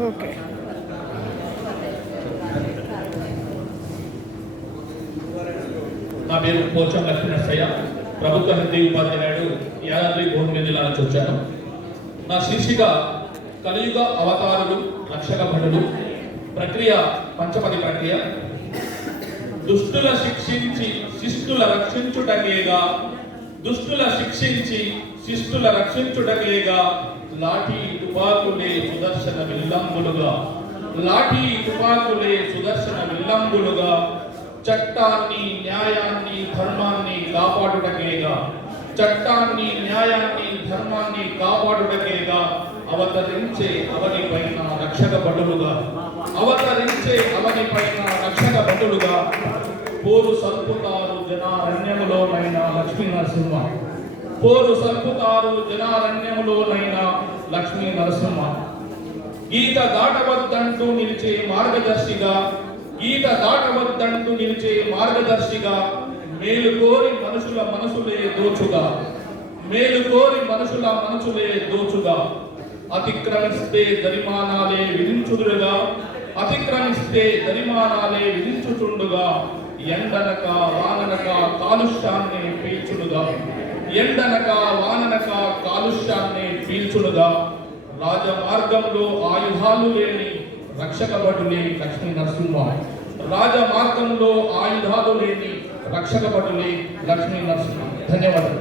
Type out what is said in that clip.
Okay. నా పేరు పోచం లక్ష్మీనరసయ్య. ప్రభుత్వ హిందీ ఉపాధ్యాయుడు యాదాద్రి భువనగిరి జిల్లా నుంచి వచ్చాను నా శీర్షిక కలియుగ అవతారులు రక్షక భటులు ప్రక్రియ పంచపది ప్రక్రియ. దుష్టుల శిక్షించి శిష్టుల రక్షించుటకేగా దుష్టుల శిక్షించి శిష్టుల రక్షించుటకేగా లాఠీ తుపాకులే సుదర్శన విల్లంబులుగా లాఠీ తుపాకులే సుదర్శన విల్లంబులుగా చట్టాన్ని న్యాయాన్ని ధర్మాన్ని కాపాడుటకేగా. చట్టాన్ని న్యాయాన్ని ధర్మాన్ని కాపాడుటకేగా అవతరించే అవని పైన రక్షక భటులుగా. అవతరించే అవని పైన రక్షక భటులుగా. పోరు సల్పుతారు జనారణ్యములోనైనా లక్ష్మీనరసింహ. పోరు సల్పుతారు జనారణ్యములోనైనా లక్ష్మీ నరసింహ. గీత దాటవద్దంటూ నిలిచే మార్గదర్శిగా గీత దాటవద్దంటూ నిలిచే మార్గదర్శిగా మేలు కోరి మనుషుల మనసులే దోచుగా మేలు కోరి మనుషుల మనసులే దోచుగా. అతిక్రమిస్తే జరిమానాలే విధించుదురుగా అతిక్రమిస్తే జరిమానాలే విధించుచుండుగా ఎండనక వాననక కాలుష్యాన్ని పీల్చుడుగా ఎండనక వాననక కాలుష్యాన్ని పీల్చుడుగా రాజమార్గంలో ఆయుధాలు లేని రక్షక భటులే లక్ష్మీ నరసింహ రాజమార్గంలో ఆయుధాలు లేని రక్షక భటులే లక్ష్మీ నరసింహ ధన్యవాదాలు.